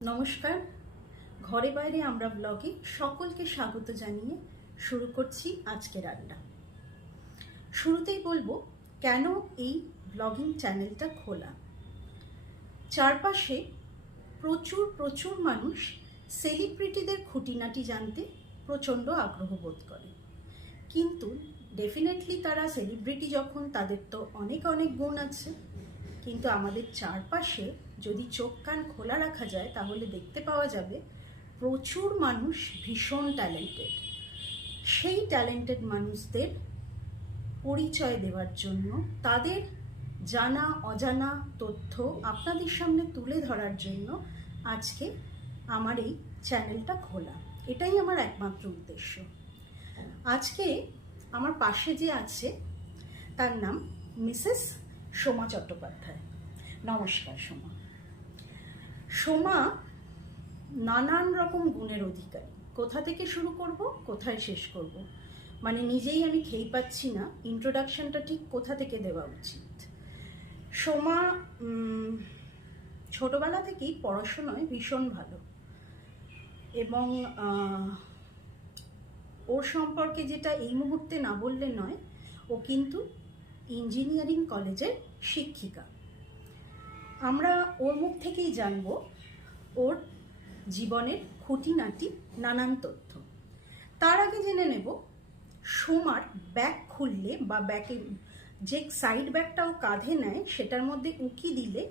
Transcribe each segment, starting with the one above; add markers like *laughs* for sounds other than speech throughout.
নমস্কার। ঘরে বাইরে আমরা ব্লগে সকলকে স্বাগত জানিয়ে শুরু করছি আজকের আড্ডা। শুরুতেই বলব, কেন এই ব্লগিং চ্যানেলটা খোলা? চারপাশে প্রচুর প্রচুর মানুষ সেলিব্রিটিদের খুঁটিনাটি জানতে প্রচণ্ড আগ্রহ বোধ করে। কিন্তু ডেফিনেটলি তারা সেলিব্রিটি যখন তাদের তো অনেক অনেক গুণ আছে। কিন্তু আমাদের চারপাশে যদি চোখ কান খোলা রাখা যায়, তাহলে দেখতে পাওয়া যাবে প্রচুর মানুষ ভীষণ ট্যালেন্টেড সেই ট্যালেন্টেড মানুষদের পরিচয় দেওয়ার জন্য, তাদের জানা, অজানা তথ্য আপনাদের সামনে তুলে ধরার জন্য আজকে আমার এই চ্যানেলটা খোলা। এটাই আমার একমাত্র উদ্দেশ্য। আজকে আমার পাশে যে আছে, তার নাম মিসেস সোমা চট্টোপাধ্যায়। নমস্কার সোমা। সোমা নানান রকম গুণের অধিকারী। কোথা থেকে শুরু করব, কোথায় শেষ করব? মানে নিজেই আমি খেয়ে পাচ্ছি না ইন্ট্রোডাকশনটা ঠিক কোথা থেকে দেওয়া উচিত? সোমা ছোটবেলা থেকেই পড়াশোনায় ভীষণ ভালো এবং ওর সম্পর্কে যেটা এই মুহূর্তে না বললে নয়, ও কিন্তু ইঞ্জিনিয়ারিং কলেজের শিক্ষিকা। আমরা ওর মুখ থেকেই জানব ওর জীবনের খুঁটিনাটি নানান তথ্য। তার আগে জেনে নেব, সোমার ব্যাগ খুললে বা ব্যাগে যে সাইড ব্যাগটা ও কাঁধে নেয়, সেটার মধ্যে উকি দিলে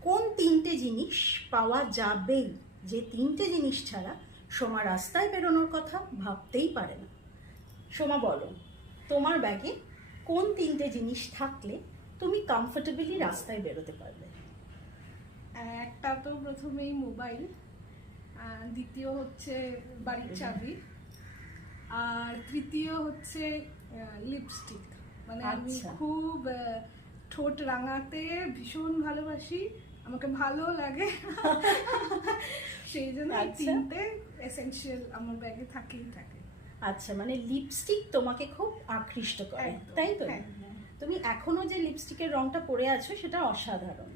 কোন তিনটে জিনিস পাওয়া যাবেই যে তিনটে জিনিস ছাড়া সোমা রাস্তায় বেরোনোর কথা ভাবতেই পারে না। সোমা বলো, তোমার ব্যাগে কোন তিনটে জিনিস থাকলে তুমি কমফোর্টেবলি রাস্তায় বেরোতে পারবে? একটা তো প্রথমেই মোবাইল দ্বিতীয় হচ্ছে বাড়ির চাবি আর তৃতীয় হচ্ছে লিপস্টিক মানে আমি আচ্ছা। খুব ঠোঁট রাঙাতে ভীষণ ভালোবাসি আমাকে ভালো লাগে সেই জন্য এই আচ্ছা। তিনটে এসেনশিয়াল আমার ব্যাগে থাকেই থাকে আচ্ছা মানে লিপস্টিক তোমাকে খুব আকৃষ্ট করে তাই তো হ্যাঁ, হ্যাঁ। তুমি এখনও যে লিপস্টিকের রংটা পরে আছো সেটা অসাধারণ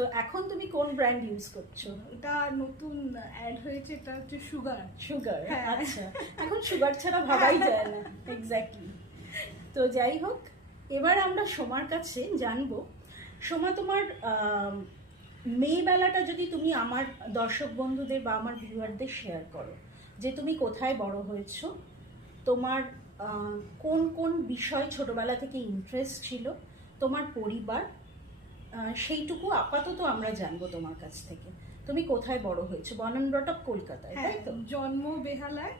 তো এখন তুমি কোন ব্র্যান্ড ইউজ করছ? এটা নতুন অ্যাড হয়েছে এটা হচ্ছে সুগার সুগার হ্যাঁ। আচ্ছা। এখন সুগার ছাড়া ভাবাই যায় না। এক্স্যাক্টলি তো যাই হোক এবার আমরা সোমার কাছে জানব। সোমা তোমার মেয়েবেলাটা যদি তুমি আমার দর্শক বন্ধুদের বা আমার ভিউয়ারদের শেয়ার করো যে তুমি কোথায় বড় হয়েছো তোমার কোন কোন বিষয় ছোটবেলা থেকে ইন্টারেস্ট ছিল তোমার পরিবার সেইটুকু আপাতত আমরা জানব তোমার কাছ থেকে। তুমি কোথায় বড় হয়েছো? বনান ব্রটক কলকাতায় তাই হ্যাঁ তো? জন্ম বেহালায়।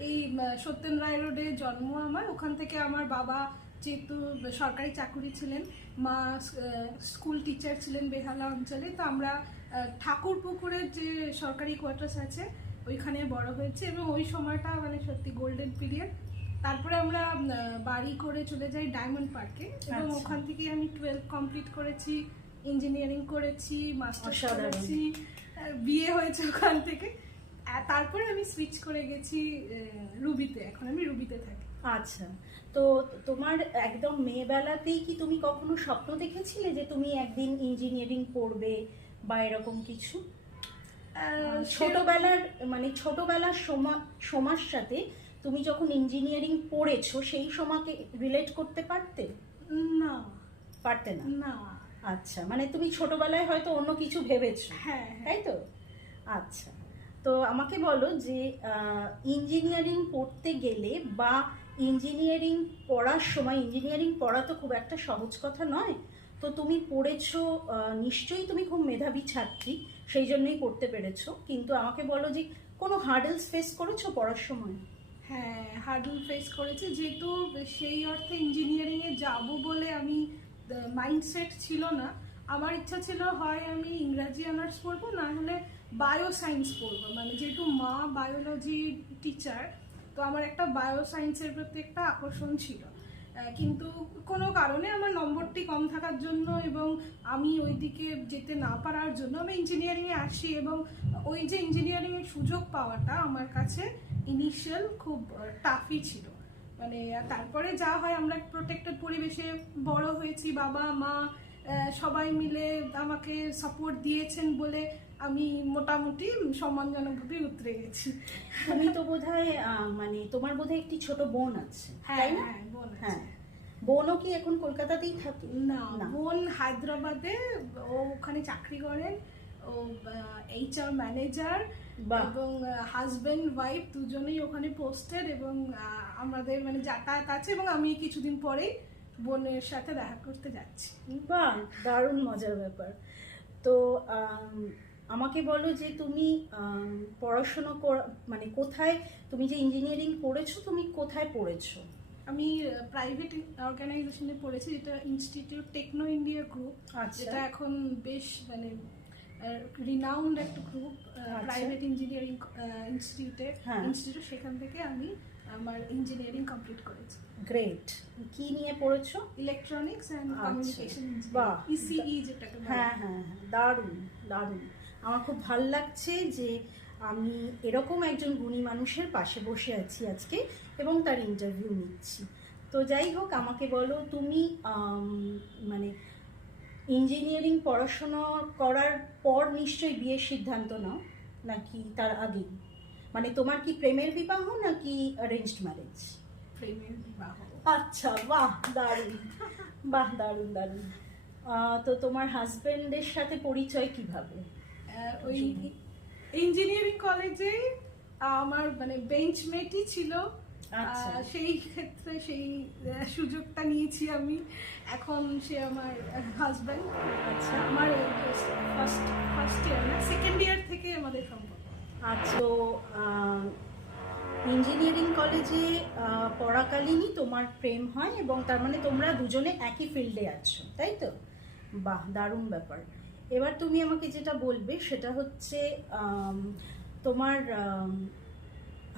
এই সত্যেন রায় রোডে জন্ম আমার। ওখান থেকে আমার বাবা যেহেতু সরকারি চাকুরি ছিলেন মা স্কুল টিচার ছিলেন বেহালা অঞ্চলে তো আমরা আহ, ঠাকুরপুকুরের যে সরকারি কোয়ার্টার্স আছে ওইখানে বড় হয়েছে এবং ওই সময়টা মানে সত্যি গোল্ডেন পিরিয়ড তারপরে আমরা বাড়ি করে চলে যাই ডায়মন্ড পার্কে এবং আচ্ছা। ওখান থেকে আমি টুয়েলভ কমপ্লিট করেছি ইঞ্জিনিয়ারিং করেছি মাস্টার্স করেছি বিয়ে হয়েছে ওখান থেকে। তারপরে আমি সুইচ করে গেছি রুবিতে এখন আমি রুবিতে থাকি। আচ্ছা। তো তোমার একদম মেয়েবেলাতেই কি তুমি কখনো স্বপ্ন দেখেছিলে যে তুমি একদিন ইঞ্জিনিয়ারিং পড়বে বা এরকম কিছু? ছোটবেলার মানে ছোটবেলার সমা- সমার সাথে তুমি যখন ইঞ্জিনিয়ারিং পড়েছো সেই সময়কে রিলেট করতে পারতে? না। পারতে না? না। আচ্ছা মানে তুমি ছোটবেলায় হয়তো অন্য কিছু ভেবেছো। হ্যাঁ হ্যাঁ। তাই তো? আচ্ছা তো আমাকে বলো যে ইঞ্জিনিয়ারিং পড়তে গেলে বা ইঞ্জিনিয়ারিং পড়ার সময় ইঞ্জিনিয়ারিং পড়া তো খুব একটা সহজ কথা নয় তো তুমি পড়েছো নিশ্চয়ই তুমি খুব মেধাবী ছাত্রী সেই জন্যই পড়তে পেরেছ কিন্তু আমাকে বলো যে কোনো হার্ডেলস ফেস করেছ পড়ার সময়? হ্যাঁ হার্ডল ফেস করেছি। যেহেতু সেই অর্থে ইঞ্জিনিয়ারিং এ যাব বলে আমি মাইন্ডসেট ছিল না। আমার ইচ্ছা ছিল, হয় আমি ইংরাজি অনার্স পড়ব, না হলে বায়ো সায়েন্স পড়ব। মানে যেহেতু মা বায়োলজি টিচার তো আমার একটা বায়ো সায়েন্সের প্রতি একটা আকর্ষণ ছিল। কিন্তু কোনো কারণে আমার নম্বরটি কম থাকার জন্য এবং আমি ওই দিকে যেতে না পারার জন্য আমি ইঞ্জিনিয়ারিংয়ে আসি এবং ওই যে ইঞ্জিনিয়ারিংয়ের সুযোগ পাওয়াটা আমার কাছে ইনিশিয়াল খুব টাফই ছিল। মানে তারপরে যা হয় আমরা প্রোটেক্টেড পরিবেশে বড় হয়েছি বাবা মা সবাই মিলে আমাকে সাপোর্ট দিয়েছেন বলে আমি মোটামুটি সম্মানজনকভাবে উতরে গেছি। তুমি তো বোধহয় মানে তোমার বোধহয় একটি ছোট বোন আছে হ্যাঁ তাই না? হ্যাঁ বোন। হ্যাঁ। বোনও কি এখন কলকাতাতেই থাকে? না না। বোন হায়দ্রাবাদে ও ওখানে চাকরি করেন। ও এইচআর ম্যানেজার এবং হাজবেন্ড ওয়াইফ দুজনেই ওখানে পোস্টেড এবং আমাদের মানে যাতায়াত আছে এবং আমি কিছুদিন পরেই বোনের সাথে দেখা করতে যাচ্ছি। বাহ! দারুণ মজার ব্যাপার। তো আমাকে বলো যে তুমি পড়াশোনা কর- মানে কোথায় তুমি যে ইঞ্জিনিয়ারিং পড়েছো তুমি কোথায় পড়েছো? আমি প্রাইভেট অর্গানাইজেশনে পড়েছি যেটা ইনস্টিটিউট টেকনো ইন্ডিয়া গ্রুপ আচ্ছা। যেটা এখন বেশ মানে রিনাউন্ড একটা গ্রুপ প্রাইভেট ইঞ্জিনিয়ারিং ইনস্টিটিউটে। ইনস্টিটিউট সেখান থেকে আমি আমার ইঞ্জিনিয়ারিং কমপ্লিট করেছি। গ্রেট কি নিয়ে পড়েছো? Electronics and. কমিউনিকেশন বাহ। ইসিই যেটাকে হ্যাঁ হ্যাঁ হ্যাঁ। দারুণ দারুণ। আমার খুব ভালো লাগছে যে আমি এরকম একজন গুণী মানুষের পাশে বসে আছি আজকে এবং তার ইন্টারভিউ নিচ্ছি। তো যাই হোক আমাকে বলো তুমি মানে ইঞ্জিনিয়ারিং পড়াশোনা করার পর নিশ্চয়ই বিয়ের সিদ্ধান্ত নাও নাকি তার আগেই মানে তোমার কি প্রেমের বিবাহ নাকি অ্যারেঞ্জড ম্যারেজ প্রেমের বিবাহ। আচ্ছা বাহ দারুণ। বাহ দারুণ দারুণ। তো তোমার হাজবেন্ডের সাথে পরিচয় কীভাবে? ওই ইঞ্জিনিয়ারিং কলেজে আমার মানে বেঞ্চমেটই ছিল। সেই ক্ষেত্রে সেই সুযোগটা নিয়েছি আমি। এখন সে আমার হাজব্যান্ড আচ্ছা। আমার ফার্স্ট ফার্স্ট ইয়ার না সেকেন্ড ইয়ার থেকে আমাদের সম্পর্ক। আচ্ছা। ইঞ্জিনিয়ারিং কলেজে পড়াকালীনই তোমার প্রেম হয় এবং তার মানে তোমরা দুজনে একই ফিল্ডে আছো তাই তো? বাহ দারুণ ব্যাপার। এবার তুমি আমাকে যেটা বলবে সেটা হচ্ছে তোমার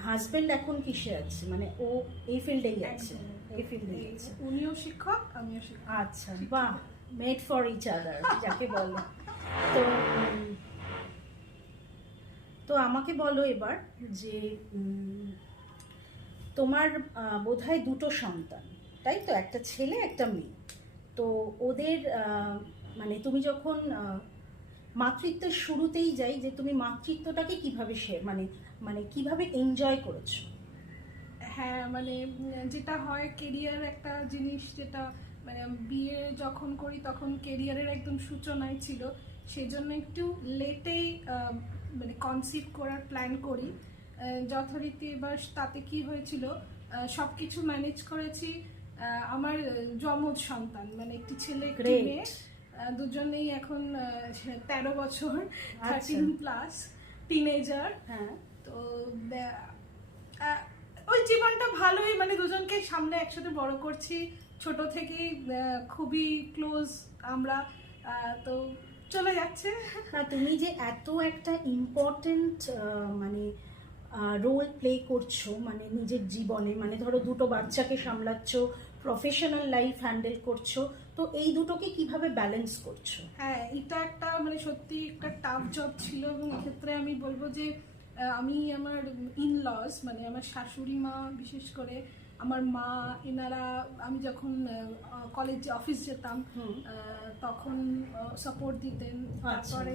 হাজবেন্ড এখন কিসে আছে? মানে ও এই ফিল্ডেই আছে। এই ফিল্ডেই আছে। উনিও শিক্ষক আমিও শিক্ষক। আচ্ছা বাহ! মেড ফর ইচ আদার যাকে বলে। তো তো আমাকে বলো এবার যে তোমার বোধহয় দুটো সন্তান তাই তো? একটা ছেলে একটা মেয়ে। তো ওদের মানে তুমি যখন মাতৃত্বের শুরুতেই যাই যে তুমি মাতৃত্বটাকে কীভাবে সে মানে মানে কীভাবে এনজয় করেছ? হ্যাঁ মানে যেটা হয় কেরিয়ার একটা জিনিস যেটা মানে বিয়ে যখন করি তখন কেরিয়ারের একদম সূচনায় ছিল। সেই জন্য একটু লেটেই মানে কনসিভ করার প্ল্যান করি। যথারীতি এবার তাতে কি হয়েছিল সব কিছু ম্যানেজ করেছি। আমার যমজ সন্তান মানে একটি ছেলে একটি মেয়ে। দুজনেই এখন তেরো বছর। থার্টিন প্লাস টিনেজার হ্যাঁ। তো ওই জীবনটা ভালোই মানে দুজনকে সামনে একসাথে বড় করছি। ছোট থেকেই খুবই ক্লোজ আমরা। তো চলে যাচ্ছে। না তুমি যে এত একটা ইম্পর্টেন্ট মানে রোল প্লে করছ মানে নিজের জীবনে মানে ধরো দুটো বাচ্চাকে সামলাচ্ছ প্রফেশনাল লাইফ হ্যান্ডেল করছ তো এই দুটোকে কীভাবে ব্যালেন্স করছ? হ্যাঁ এটা একটা মানে সত্যি একটা টাফ জব ছিল এবং এক্ষেত্রে আমি বলব যে আমি আমার ইন লস মানে আমার শাশুড়ি মা বিশেষ করে আমার মা এনারা আমি যখন কলেজ অফিস যেতাম তখন সাপোর্ট দিতেন। আচ্ছা। তারপরে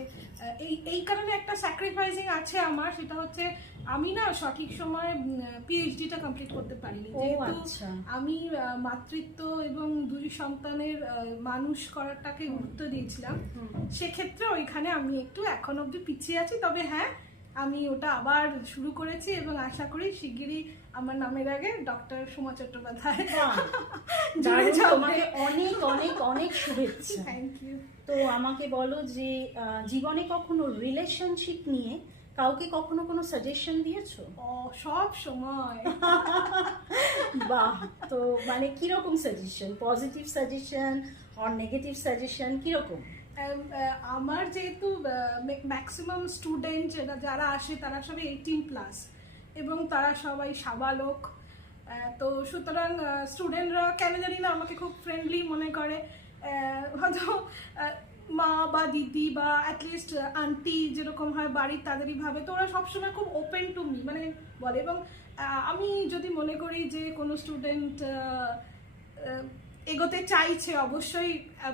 এই এই কারণে একটা স্যাক্রিফাইসিং আছে আমার সেটা হচ্ছে আমি না সঠিক সময় পিএইচডিটা কমপ্লিট করতে পারিনি। যেহেতু আচ্ছা। আমি মাতৃত্ব এবং দুই সন্তানের মানুষ করাটাকে গুরুত্ব দিয়েছিলাম। সেক্ষেত্রে ওইখানে আমি একটু এখন অব্দি পিছিয়ে আছি। তবে হ্যাঁ আমি ওটা আবার শুরু করেছি এবং আশা করি শিগগিরই আমার নামের আগে ডক্টর সোমা চট্টোপাধ্যায়। *laughs* তোমাকে অনেক অনেক অনেক শুভেচ্ছা। *laughs* থ্যাংক ইউ তো আমাকে বলো যে জীবনে কখনো রিলেশনশিপ নিয়ে কাউকে কখনো কোনো সাজেশন দিয়েছ? ও সব সময়। *laughs* বাহ! তো মানে কীরকম suggestion positive suggestion or negative suggestion কীরকম? Um, uh, আমার যেহেতু ম্যাক্সিমাম স্টুডেন্ট যারা আসে তারা সবাই এইটিন প্লাস এবং তারা সবাই সাবালক। তো সুতরাং স্টুডেন্টরা কেন জানি না আমাকে খুব ফ্রেন্ডলি মনে করে। হয়তো মা বা দিদি বা অ্যাটলিস্ট আন্টি যেরকম হয় বাড়ির তাদেরই ভাবে, তো ওরা সবসময় খুব ওপেন টু মি মানে বলে এবং আমি যদি মনে করি যে কোনো স্টুডেন্ট এগোতে চাইছে অবশ্যই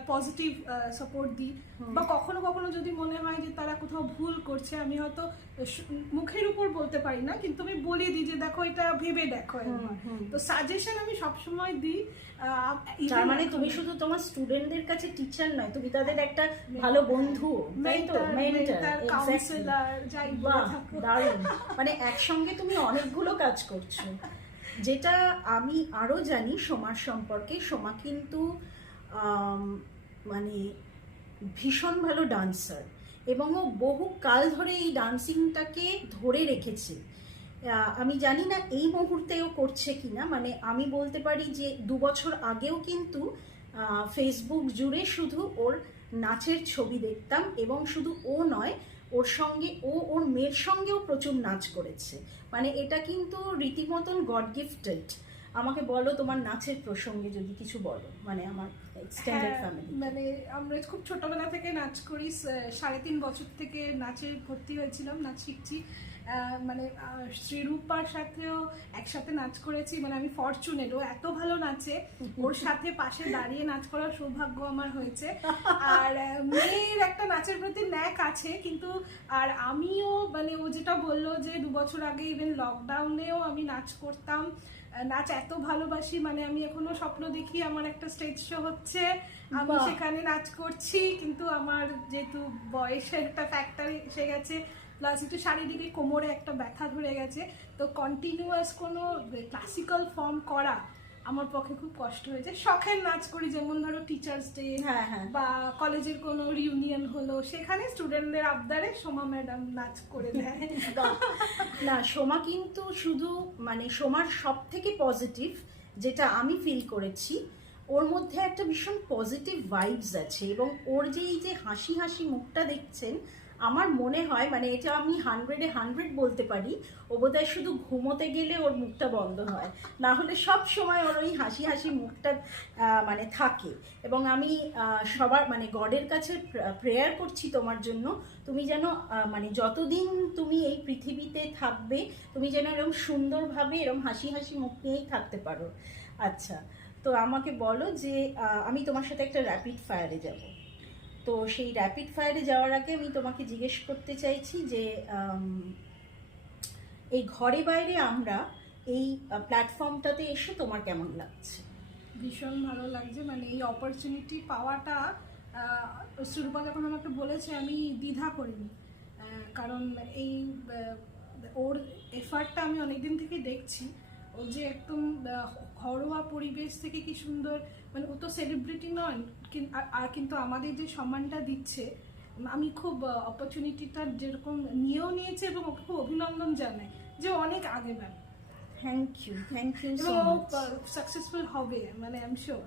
পজিটিভ সাপোর্ট দিই বা কখনো কখনো যদি মনে হয় যে তারা কোথাও ভুল করছে আমি হয়তো মুখের উপর বলতে পারি না কিন্তু আমি বলে দিই যে দেখো এটা ভেবে দেখো তো সাজেশন আমি সবসময় দিই তার মানে তুমি শুধু তোমার স্টুডেন্টদের কাছে টিচার নয় তুমি তাদের একটা ভালো বন্ধু তাই তো? mentor, যাই দারুণ। মানে একসঙ্গে তুমি অনেকগুলো কাজ করছ। *laughs* যেটা আমি আরও জানি সোমার সম্পর্কে, সোমা কিন্তু মানে ভীষণ ভালো ডান্সার এবং ও বহু কাল ধরে এই ডান্সিংটাকে ধরে রেখেছে। আমি জানি না এই মুহূর্তেও করছে কিনা মানে আমি বলতে পারি যে দু বছর আগেও কিন্তু ফেসবুক জুড়ে শুধু ওর নাচের ছবি দেখতাম এবং শুধু ও নয় ওর সঙ্গে ও ওর মেয়ের সঙ্গেও প্রচুর নাচ করেছে। মানে এটা কিন্তু রীতিমতন গড গিফটেড আমাকে বলো তোমার নাচের প্রসঙ্গে যদি কিছু বলো মানে আমার এক্সটেন্ডেড হ্যাঁ, ফ্যামিলি মানে আমরা খুব ছোটবেলা থেকে নাচ করি সাড়ে তিন বছর থেকে নাচে ভর্তি হয়েছিলাম নাচ শিখছি। মানে শ্রীরূপার সাথেও একসাথে নাচ করেছি। মানে আমি ফরচুনেরও এত ভালো নাচে। ওর সাথে পাশে দাঁড়িয়ে নাচ করার সৌভাগ্য আমার হয়েছে। আর মেয়ের একটা নাচের প্রতি ন্যাক আছে কিন্তু আর আমিও মানে ও যেটা বলল যে দু বছর আগে ইভেন লকডাউনেও আমি নাচ করতাম। নাচ এত ভালোবাসি মানে আমি এখনও স্বপ্ন দেখি আমার একটা স্টেজ শো হচ্ছে। আমি সেখানে নাচ করছি কিন্তু আমার যেহেতু বয়সের একটা ফ্যাক্টর এসে গেছে প্লাস একটু শারীরিক কোমরে একটা ব্যথা ধরে গেছে। তো কন্টিনিউয়াস কোনো ক্লাসিক্যাল ফর্ম করা আমার পক্ষে খুব কষ্ট হয়েছে। শখের নাচ করি যেমন ধরো টিচার্স ডে হ্যাঁ হ্যাঁ। বা কলেজের কোনো রিউনিয়ন হলো সেখানে স্টুডেন্টদের আবদারে সোমা ম্যাডাম নাচ করে দেয়। *laughs* না সোমা কিন্তু শুধু মানে সোমার সব থেকে পজিটিভ যেটা আমি ফিল করেছি ওর মধ্যে একটা ভীষণ পজিটিভ ভাইবস আছে এবং ওর যে এই যে হাসি হাসি মুখটা দেখছেন আমার মনে হয় মানে এটা আমি হান্ড্রেডে হান্ড্রেড বলতে পারি, ও বোধহয় শুধু ঘুমোতে গেলে ওর মুখটা বন্ধ হয়। না হলে সব সময় ওর ওই হাসি হাসি মুখটা মানে থাকে। এবং আমি সবার মানে গডের কাছে প্রেয়ার করছি তোমার জন্য, তুমি যেন মানে যতদিন তুমি এই পৃথিবীতে থাকবে, তুমি যেন এরকম সুন্দরভাবে এরকম হাসি হাসি মুখ নিয়েই থাকতে পারো। আচ্ছা তো আমাকে বলো যে আমি তোমার সাথে একটা র্যাপিড ফায়ারে যাব। তো সেই র্যাপিড ফায়ারে যাওয়ার আগে আমি তোমাকে জিজ্ঞেস করতে চাইছি যে এই ঘরে বাইরে আমরা এই প্ল্যাটফর্মটাতে এসে তোমার কেমন লাগছে? ভীষণ ভালো লাগছে। মানে এই অপরচুনিটি পাওয়াটা সুরূপা যখন আমাকে বলেছে, আমি দ্বিধা করিনি। কারণ এই ওর এফার্টটা আমি অনেকদিন থেকে দেখছি। ও যে একদম ঘরোয়া পরিবেশ থেকে কি সুন্দর মানে ও তো সেলিব্রিটি নয়। আর- আর কিন্তু আমাদের যে সম্মানটা দিচ্ছে আমি খুব অপরচুনিটিটা যেরকম নিয়েও নিয়েছে এবং ওকে খুব অভিনন্দন জানাই যে অনেক আগে ma'am thank you thank you so much successful হবে মানে আই এম শিওর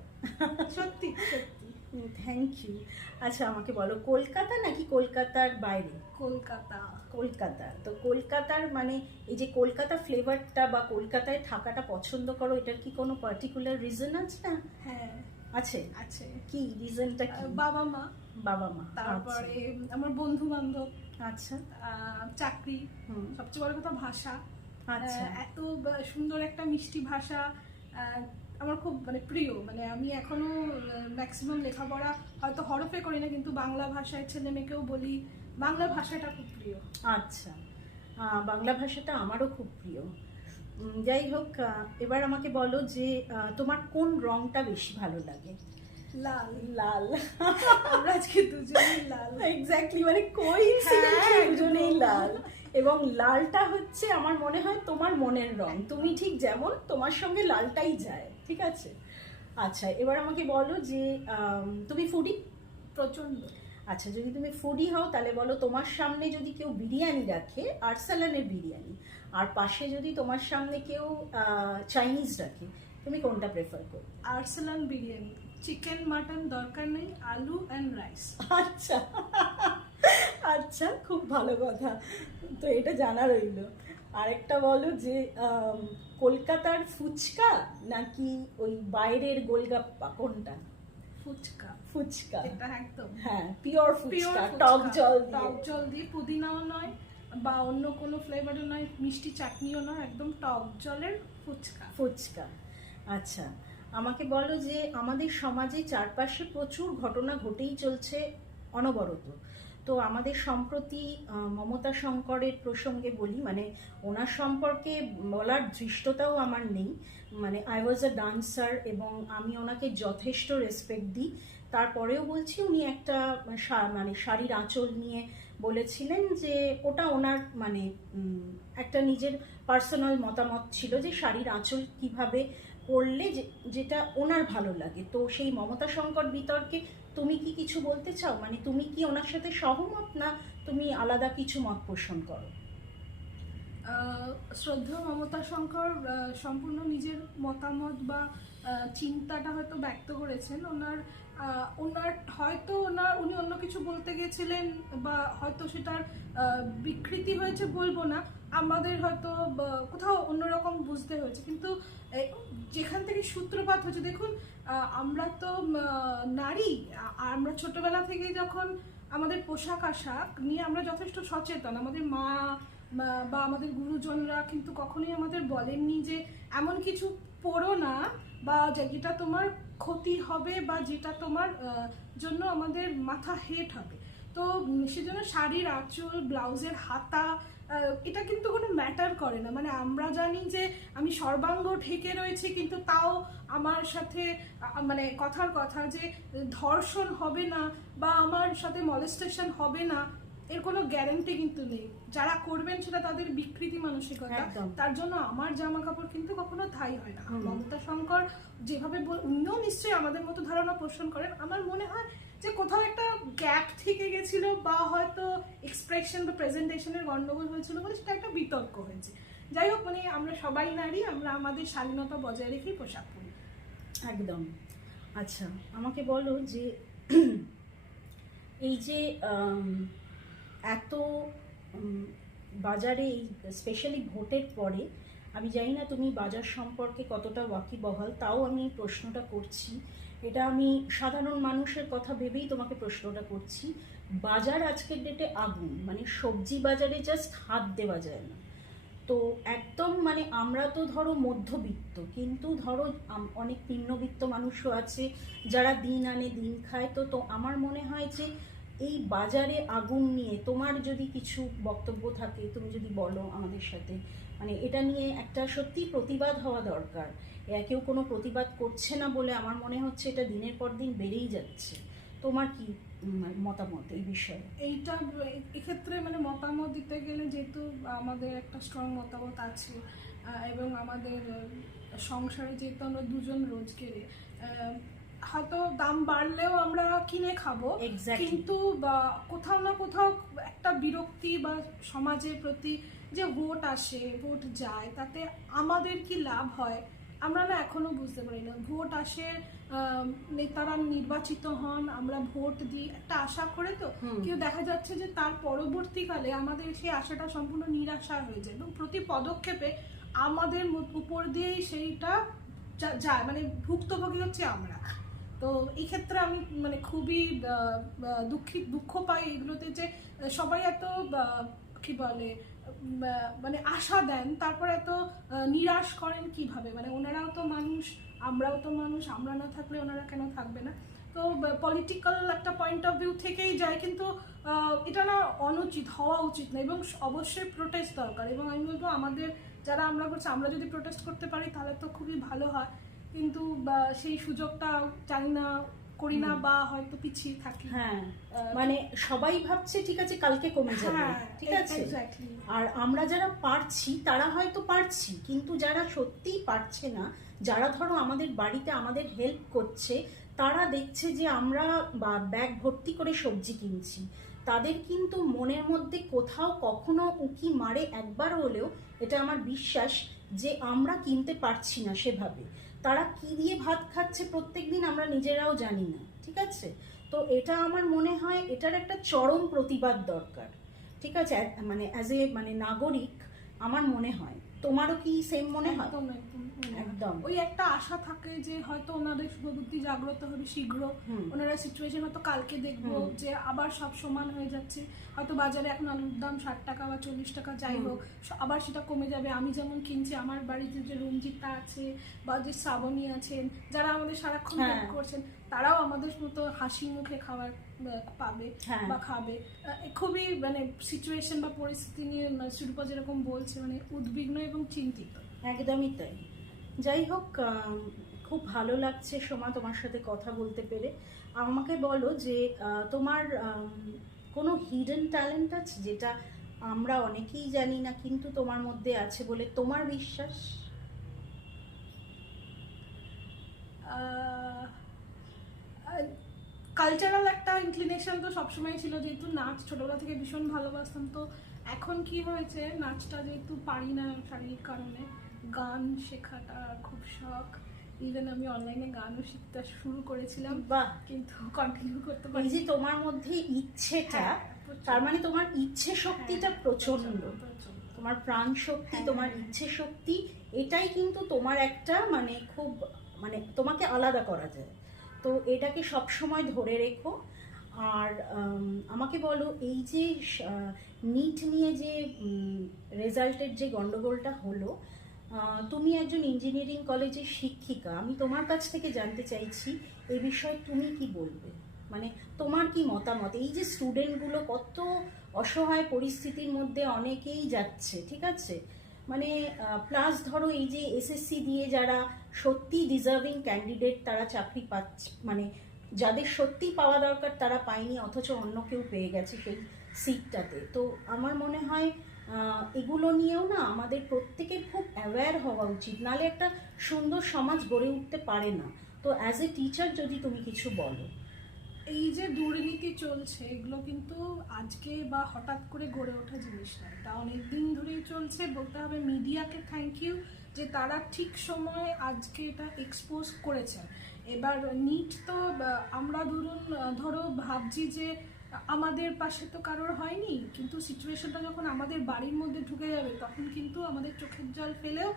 সত্যি। সত্যি থ্যাংক ইউ আচ্ছা আমাকে বলো কলকাতা নাকি কলকাতার বাইরে? কলকাতা। কলকাতা। তো কলকাতার মানে এই যে কলকাতা ফ্লেভারটা বা কলকাতায় থাকাটা পছন্দ করো এটার কি কোনো পার্টিকুলার রিজন আছে? না হ্যাঁ। আছে? আছে। কি রিজনটা কি? বাবা মা। বাবা মা তারপরে আমার বন্ধু বান্ধব আচ্ছা চাকরি হুম। সবচেয়ে বড় কথা ভাষা। আচ্ছা। এত সুন্দর একটা মিষ্টি ভাষা আমার খুব মানে প্রিয়। মানে আমি এখনও ম্যাক্সিমাম লেখাপড়া হয়তো হরফে করি না কিন্তু বাংলা ভাষায় ছেলে মেয়েকেও বলি বাংলা ভাষাটা খুব প্রিয়। আচ্ছা। বাংলা ভাষাটা আমারও খুব প্রিয়। যাই হোক এবার আমাকে বলো যে তোমার কোন রংটা বেশি ভালো লাগে? লাল। লাল। আমরা আজকে দুজনেই লাল। এক্স্যাক্টলি মানে কই হ্যাঁ, দুজনেই লাল? এবং লালটা হচ্ছে আমার মনে হয় তোমার মনের রং। তুমি ঠিক যেমন তোমার সঙ্গে লালটাই যায় ঠিক আছে? আচ্ছা এবার আমাকে বলো যে তুমি ফুডি প্রচণ্ড আচ্ছা যদি তুমি ফুডি হও তাহলে বলো তোমার সামনে যদি কেউ বিরিয়ানি রাখে আরসালানের বিরিয়ানি আর পাশে যদি তোমার সামনে কেউ চাইনিজ রাখে তুমি কোনটা প্রেফার করো আর্সেলান বিরিয়ানি। চিকেন মাটন দরকার নেই আলু অ্যান্ড রাইস আচ্ছা। আচ্ছা খুব ভালো কথা। তো এটা জানা রইল। আরেকটা বলো যে কলকাতার ফুচকা নাকি ওই বাইরের গোলগাপ্পা কোনটা? ফুচকা। ফুচকা। এটা একদম। হ্যাঁ পিওর পিওর ফুচকা টক জল টক জল দিয়ে পুদিনাও নয় বা অন্য কোনো ফ্লেভারও নয়, মিষ্টি চাটনিও নয়, একদম টক জলের ফুচকা। ফুচকা। আচ্ছা আমাকে বলো যে আমাদের সমাজে চারপাশে প্রচুর ঘটনা ঘটেই চলছে অনবরত। তো আমাদের সম্প্রতি মমতা শঙ্করের প্রসঙ্গে বলি মানে ওনার সম্পর্কে বলার দৃষ্টতাও আমার নেই। মানে আই ওয়াজ আ ডান্সার এবং আমি ওনাকে যথেষ্ট রেসপেক্ট দিই। তারপরেও বলছি উনি একটা মানে শাড়ির আঁচল নিয়ে বলেছিলেন যে ওটা ওনার মানে একটা নিজের পার্সোনাল মতামত ছিল যে শাড়ির আঁচল কীভাবে পরলে যে- যেটা ওনার ভালো লাগে। তো সেই মমতা শঙ্কর বিতর্কে তুমি কি কিছু বলতে চাও? মানে তুমি কি ওনার সাথে সহমত না তুমি আলাদা কিছু মত পোষণ করো? শ্রদ্ধা মমতা শঙ্কর সম্পূর্ণ নিজের মতামত বা চিন্তাটা হয়তো ব্যক্ত করেছেন। ওনার ওনার, হয়তো ওনার, উনি অন্য কিছু বলতে গেছিলেন বা হয়তো সেটার বিকৃতি হয়েছে বলব না। আমাদের হয়তো কোথাও অন্যরকম বুঝতে হয়েছে। কিন্তু যেখান থেকে সূত্রপাত হয়েছে, দেখুন আমরা তো নারী। আমরা ছোটবেলা থেকে যখন আমাদের পোশাক আশাক নিয়ে আমরা যথেষ্ট সচেতন। আমাদের মা, বা আমাদের গুরুজনরা কিন্তু কখনোই আমাদের বলেননি যে, এমন কিছু পড়ো না বা যেটা তোমার ক্ষতি হবে বা যেটা তোমার জন্য আমাদের মাথা হেট হবে। তো সেজন্য শাড়ির আঁচল, ব্লাউজের হাতা এটা কিন্তু কোনো ম্যাটার করে না। মানে আমরা জানি যে আমি সর্বাঙ্গ ঢেকে রয়েছি, কিন্তু তাও আমার সাথে মানে কথার কথা যে ধর্ষণ হবে না বা আমার সাথে মলেস্টেশন হবে না এর কোনো গ্যারান্টি কিন্তু নেই। যারা করবেন সেটা তাদের বিকৃতি মানসিকতা। তার জন্য আমার জামা কাপড় কিন্তু কখনো ঠাই হয় না। মমতা শঙ্কর যেভাবে উনিও নিশ্চয়ই আমাদের মতো ধারণা পোষণ করেন। আমার মনে হয় যে কোথাও একটা গ্যাপ থেকে গেছিল বা হয়তো এক্সপ্রেশন বা প্রেজেন্টেশনের গন্ডগোল হয়েছিল বলে সেটা একটা বিতর্ক হয়েছে। যাই হোক মানে আমরা সবাই নারী আমরা আমাদের স্বাধীনতা বজায় রেখেই পোশাক পরি। একদম। আচ্ছা আমাকে বলো যে এই যে এত বাজারে এই স্পেশালি ভোটের পরে, আমি জানি না তুমি বাজার সম্পর্কে কতটা ওয়াকিবহাল, তাও আমি প্রশ্নটা করছি। এটা আমি সাধারণ মানুষের কথা ভেবেই তোমাকে প্রশ্নটা করছি। বাজার আজকের ডেটে আগুন মানে সবজি বাজারে জাস্ট হাত দেওয়া যায় না। তো একদম মানে আমরা তো ধরো মধ্যবিত্ত, কিন্তু ধরো অনেক নিম্নবিত্ত মানুষও আছে, যারা দিন আনে, দিন খায়, তো তো আমার মনে হয় যে এই বাজারে আগুন নিয়ে তোমার যদি কিছু বক্তব্য থাকে, তুমি যদি বলো আমাদের সাথে। মানে এটা নিয়ে একটা সত্যি প্রতিবাদ হওয়া দরকার। কেউ কোনো প্রতিবাদ করছে না বলে আমার মনে হচ্ছে এটা দিনের পর দিন বেড়েই যাচ্ছে। তোমার কি মতামত এই বিষয়ে? এইটা এক্ষেত্রে মানে মতামত দিতে গেলে যেহেতু আমাদের একটা স্ট্রং মতামত আছে এবং আমাদের সংসারে যেহেতু আমরা দুজন রোজগেরে হয়তো দাম বাড়লেও আমরা কিনে খাব। কিন্তু কোথাও না কোথাও একটা বিরক্তি বা সমাজের প্রতি যে ভোট আসে ভোট যায় তাতে আমাদের কি লাভ হয়? আমরা না এখনও বুঝতে পারি না। ভোট আসে নেতারা নির্বাচিত হন আমরা ভোট দিই একটা আশা করে তো। কেউ দেখা যাচ্ছে যে তার পরবর্তীকালে আমাদের সেই আশাটা সম্পূর্ণ নিরাশা হয়ে যায় এবং প্রতি পদক্ষেপে আমাদের উপর দিয়েই সেইটা যায় মানে ভুক্তভোগী হচ্ছে আমরা। তো এই ক্ষেত্রে আমি মানে খুবই দুঃখিত দুঃখ পাই এগুলোতে যে সবাই এত কি বলে মানে আশা দেন, তারপর এত নিরাশ করেন কীভাবে? মানে ওনারাও তো মানুষ, আমরাও তো মানুষ, আমরা না থাকলে ওনারা কেন থাকবে না? তো পলিটিক্যাল একটা পয়েন্ট অফ ভিউ থেকেই যায়, কিন্তু এটা না অনুচিত, হওয়া উচিত না, এবং অবশ্যই প্রোটেস্ট দরকার, এবং আমি বলব আমাদের, যারা আমরা করছি, আমরা যদি প্রোটেস্ট করতে পারি, তাহলে তো খুবই ভালো হয়। কিন্তু বা, সেই সুযোগটা জানি না করি না বা হয়তো পিছিয়ে থাকি। হ্যাঁ মানে সবাই ভাবছে ঠিক আছে কালকে কমে যাবে। হ্যাঁ ঠিক আছে? আর আমরা যারা পারছি তারা হয়তো পারছি কিন্তু যারা সত্যিই পারছে না যারা ধরো আমাদের বাড়িতে আমাদের হেল্প করছে তারা দেখছে যে আমরা বা ব্যাগ ভর্তি করে সবজি কিনছি। তাদের কিন্তু মনের মধ্যে কোথাও কখনো উকি মারে একবার হলেও এটা আমার বিশ্বাস যে আমরা কিনতে পারছি না সেভাবে। তারা কি দিয়ে ভাত খাচ্ছে প্রত্যেক দিন আমরা নিজেরাও জানি না, ঠিক আছে? তো এটা আমার মনে হয় এটার একটা চরম প্রতিবাদ দরকার, ঠিক আছে? মানে অ্যাজ এ মানে নাগরিক, আমার মনে হয়। তোমারও কি সেম মনে হয়? একদম। ওই একটা আশা থাকে যে হয়তো ওনাদের শুভবুদ্ধি জাগ্রত হবে শীঘ্র। ওনারা সিচুয়েশন হয়তো কালকে দেখব যে আবার সব সমান হয়ে যাচ্ছে। হয়তো বাজারে এখন আলুর দাম ষাট টাকা বা চল্লিশ টাকা যাই হোক আবার সেটা কমে যাবে। আমি যেমন কিনছি আমার বাড়িতে যে রঞ্জিতা আছে বা যে শ্রাবণী আছেন যারা আমাদের সারাক্ষণ হ্যাঁ। করছেন তারাও আমাদের মতো হাসি মুখে খাবার আহ, পাবে হ্যাঁ। বা খাবে। খুবই মানে সিচুয়েশন বা পরিস্থিতি নিয়ে শিল্পা যেরকম বলছে মানে উদ্বিগ্ন এবং চিন্তিত। একদমই তাই। যাই হোক খুব ভালো লাগছে সোমা তোমার সাথে কথা বলতে পেরে। আমাকে বলো যে তোমার কোনো হিডেন ট্যালেন্ট আছে যেটা আমরা অনেকেই জানি না, কিন্তু তোমার মধ্যে আছে বলে তোমার বিশ্বাস? কালচারাল একটা ইনক্লিনেশন তো সবসময় ছিল, যেহেতু নাচ ছোটবেলা থেকে ভীষণ ভালোবাসতাম, তো এখন কি হয়েছে? নাচটা যেহেতু পারি না শারীরিক কারণে। গান শেখাটা খুব শখ। ইভেন আমি অনলাইনে গানও শিখতে শুরু করেছিলাম বাহ! কিন্তু কন্টিনিউ করতে পারি যে তোমার মধ্যে ইচ্ছেটা হ্যাঁ, তার মানে তোমার ইচ্ছে শক্তিটা হ্যাঁ, প্রচণ্ড। তোমার প্রাণ শক্তি হ্যাঁ, তোমার। ইচ্ছে শক্তি এটাই কিন্তু তোমার একটা মানে খুব মানে তোমাকে আলাদা করা যায়। তো এটাকে সব সময় ধরে রেখো। আর আমাকে বলো এই যে নিট নিয়ে যে রেজাল্টের যে গন্ডগোলটা হলো তুমি একজন ইঞ্জিনিয়ারিং কলেজের শিক্ষিকা। আমি তোমার কাছ থেকে জানতে চাইছি এই বিষয়ে তুমি কি বলবে? মানে তোমার কি মতামত? এই যে স্টুডেন্টগুলো কত অসহায় পরিস্থিতির মধ্যে অনেকেই যাচ্ছে, ঠিক আছে? মানে প্লাস ধরো এই যে এসএসসি দিয়ে যারা সত্যি ডিজার্ভিং ক্যান্ডিডেট তারা চাকরি পাচ্ছে মানে যাদের সত্যি পাওয়া দরকার তারা পায়নি, অথচ অন্য কেউ পেয়ে গেছে সেই সিটটাতে তো আমার মনে হয় এগুলো নিয়েও না আমাদের প্রত্যেকের খুব অ্যাওয়্যার হওয়া উচিত। নালে একটা সুন্দর সমাজ গড়ে উঠতে পারে না। তো অ্যাজ এ টিচার যদি তুমি কিছু বলো। এই যে দুর্নীতি চলছে, এগুলো কিন্তু আজকে বা হঠাৎ করে গড়ে ওঠা জিনিস নয়। তা অনেক দিন ধরেই চলছে। বলতে হবে মিডিয়াকে থ্যাংক ইউ যে তারা ঠিক সময়ে আজকে এটা এক্সপোজ করেছেন। এবার নিট তো আমরা ধরুন ধরো ভাবছি যে আমাদের পাশে তো কারোর হয়নি, কিন্তু সিচুয়েশনটা যখন আমাদের বাড়ির মধ্যে ঢুকে যাবে, তখন কিন্তু আমাদের চোখের জল ফেলেও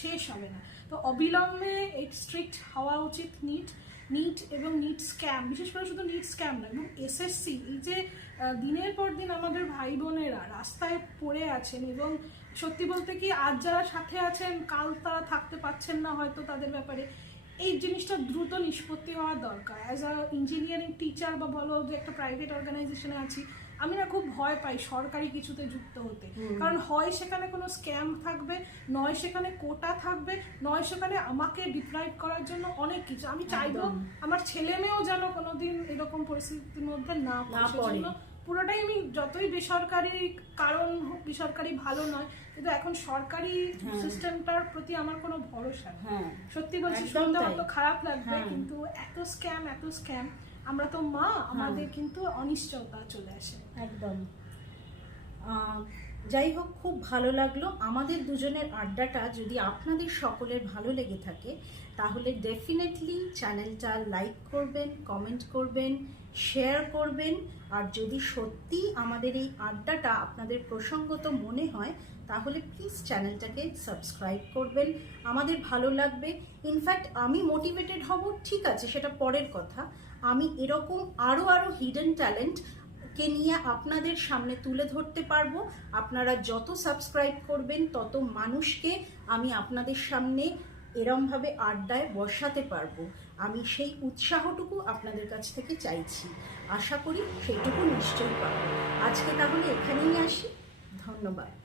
শেষ হবে না। তো অবিলম্বে স্ট্রিক্ট হওয়া উচিত নিট নিট এবং নিট স্ক্যাম বিশেষ করে শুধু নিট স্ক্যাম না, এবং এসএসসি এই যে দিনের পর দিন আমাদের ভাই বোনেরা রাস্তায় পড়ে আছেন এবং সত্যি বলতে কি, আজ যারা সাথে আছেন, কাল তারা থাকতে পারছেন না হয়তো তাদের ব্যাপারে। এই জিনিসটা দ্রুত নিষ্পত্তি হওয়া দরকার। অ্যাজ আ ইঞ্জিনিয়ারিং টিচার বা বলো যে একটা প্রাইভেট অর্গানাইজেশনে আছি আমি না খুব ভয় পাই সরকারি কিছুতে যুক্ত হতে। কারণ হয় সেখানে কোনো স্ক্যাম থাকবে নয় সেখানে কোটা থাকবে নয় সেখানে আমাকে ডিপ্রাইভ করার জন্য অনেক কিছু। আমি চাইব। আমার ছেলে মেয়েও যেন কোনোদিন এরকম পরিস্থিতির মধ্যে না পড়ে। পুরোটাই আমি যতই বেসরকারি কারণ হোক বেসরকারি ভালো নয় কিন্তু এখন সরকারি হ্যাঁ। সিস্টেমটার প্রতি আমার কোনো ভরসা হ্যাঁ সত্যি বলছি শুনতে। হয়তো খারাপ লাগবে হ্যাঁ। কিন্তু এত স্ক্যাম এত স্ক্যাম আমরা তো মা আমাদের কিন্তু অনিশ্চয়তা চলে আসে একদম যাই হোক খুব ভালো লাগল আমাদের দুজনের আড্ডাটা যদি আপনাদের সকলের ভালো লেগে থাকে তাহলে ডেফিনেটলি চ্যানেলটা লাইক করবেন কমেন্ট করবেন শেয়ার করবেন। আর যদি সত্যি আমাদের এই আড্ডাটা আপনাদের প্রসঙ্গত মনে হয়, তাহলে প্লিজ চ্যানেলটাকে সাবস্ক্রাইব করবেন। আমাদের ভালো লাগবে। ইনফ্যাক্ট আমি মোটিভেটেড হব, ঠিক আছে, সেটা পরের কথা। আমি এরকম আরও আরও হিডেন ট্যালেন্ট কে নিয়ে আপনাদের সামনে তুলে ধরতে পারব। আপনারা যত সাবস্ক্রাইব করবেন, তত মানুষকে আমি আপনাদের সামনে এরমভাবে আড্ডায় বসাতে পারব। আমি সেই উৎসাহটুকু আপনাদের কাছ থেকে চাইছি। আশা করি সেইটুকু নিশ্চয়ই পাবো। আজকে তাহলে এখানেই আসি। ধন্যবাদ।